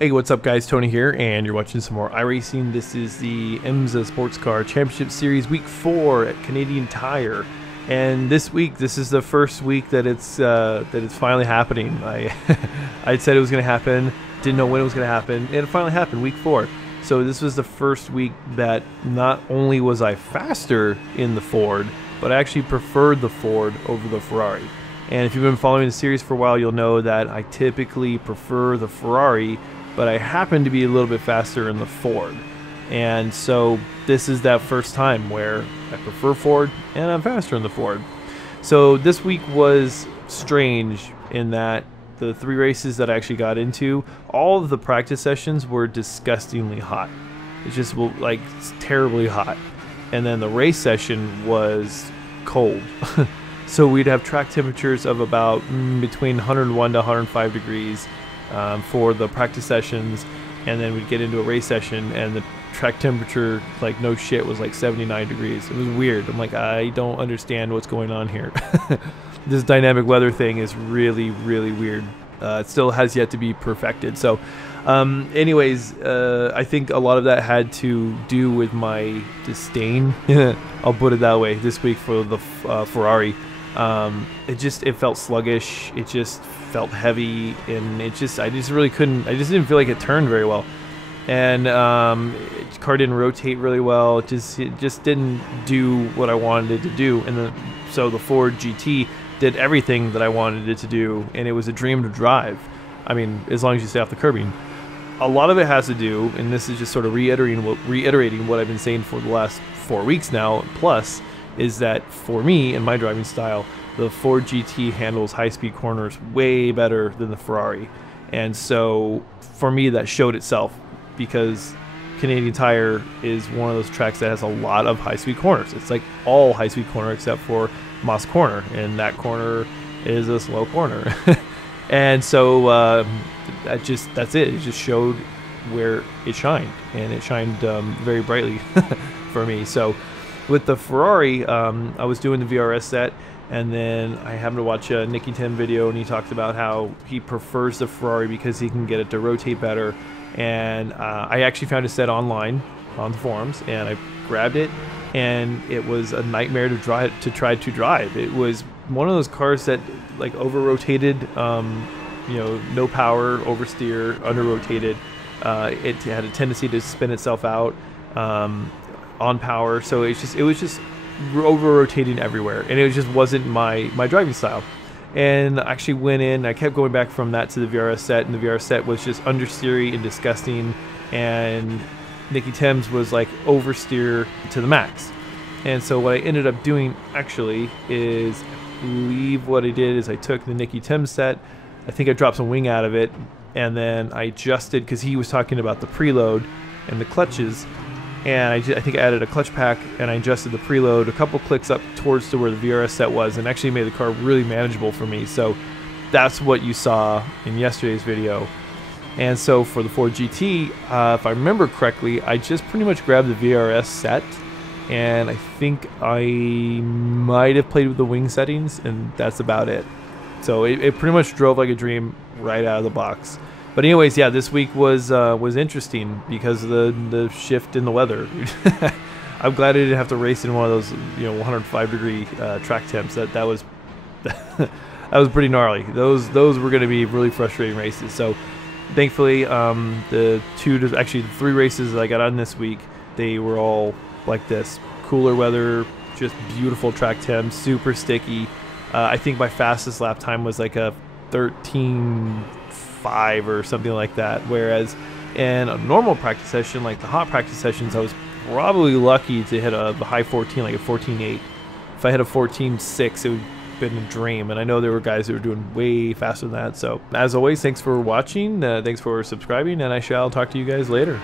Hey, what's up guys, Tony here, and you're watching some more iRacing. This is the IMSA Sports Car Championship Series Week 4 at Canadian Tire. And this week, this is the first week that it's finally happening. I said it was going to happen, didn't know when it was going to happen, and it finally happened, Week 4. So this was the first week that not only was I faster in the Ford, but I actually preferred the Ford over the Ferrari. And if you've been following the series for a while, you'll know that I typically prefer the Ferrari, but I happen to be a little bit faster in the Ford. And so this is that first time where I prefer Ford and I'm faster in the Ford. So this week was strange in that the 3 races that I actually got into, all of the practice sessions were disgustingly hot. It's just like terribly hot. And then the race session was cold. So we'd have track temperatures of about between 101 to 105 degrees for the practice sessions, and then we'd get into a race session and the track temperature, like no shit, was like 79 degrees. It was weird. I'm like, I don't understand what's going on here. This dynamic weather thing is really, really weird. It still has yet to be perfected. So anyways, I think a lot of that had to do with my disdain, I'll put it that way, this week for the Ferrari. It felt sluggish, it just felt heavy, and I just didn't feel like it turned very well, and car didn't rotate really well. It just didn't do what I wanted it to do. And so the Ford GT did everything that I wanted it to do, and it was a dream to drive. I mean, as long as you stay off the curbing. A lot of it has to do, and this is just sort of reiterating what I've been saying for the last 4 weeks now plus, is that for me and my driving style, the Ford GT handles high-speed corners way better than the Ferrari. And so for me that showed itself, because Canadian Tire is one of those tracks that has a lot of high-speed corners. It's like all high-speed corner except for Moss Corner, and that corner is a slow corner. And so that's it. It just showed where it shined, and it shined very brightly for me. So with the Ferrari, I was doing the VRS set, and then I happened to watch a Nicky Tim video, and he talked about how he prefers the Ferrari because he can get it to rotate better. And I actually found a set online on the forums, and I grabbed it, and it was a nightmare to try to drive. It was one of those cars that like over-rotated, no power, oversteer, under-rotated. It had a tendency to spin itself out on power, so it was just over-rotating everywhere, and it just wasn't my driving style. And I actually went in, I kept going back from that to the VRS set, and the VRS set was just understeery and disgusting, and Nicky Tim's was like oversteer to the max. And so what I ended up doing actually is, I believe what I did is I took the Nicky Tim set, I think I dropped some wing out of it, and then I adjusted, because he was talking about the preload and the clutches, and I think I added a clutch pack, and I adjusted the preload a couple clicks up towards to where the VRS set was, and actually made the car really manageable for me. So that's what you saw in yesterday's video. And so for the Ford GT, if I remember correctly, I just pretty much grabbed the VRS set, and I think I might have played with the wing settings, and that's about it. So it pretty much drove like a dream right out of the box. But anyways, yeah, this week was interesting because of the shift in the weather. I'm glad I didn't have to race in one of those 105 degree track temps. That was that was pretty gnarly. Those were going to be really frustrating races. So thankfully, the 3 races that I got on this week, they were all like this: cooler weather, just beautiful track temps, super sticky. I think my fastest lap time was like a 13.5 or something like that, whereas in a normal practice session, like the hot practice sessions, I was probably lucky to hit a high 14, like a 14.8. If I hit a 14.6, it would have been a dream, and I know there were guys that were doing way faster than that. So as always, thanks for watching, thanks for subscribing, and I shall talk to you guys later.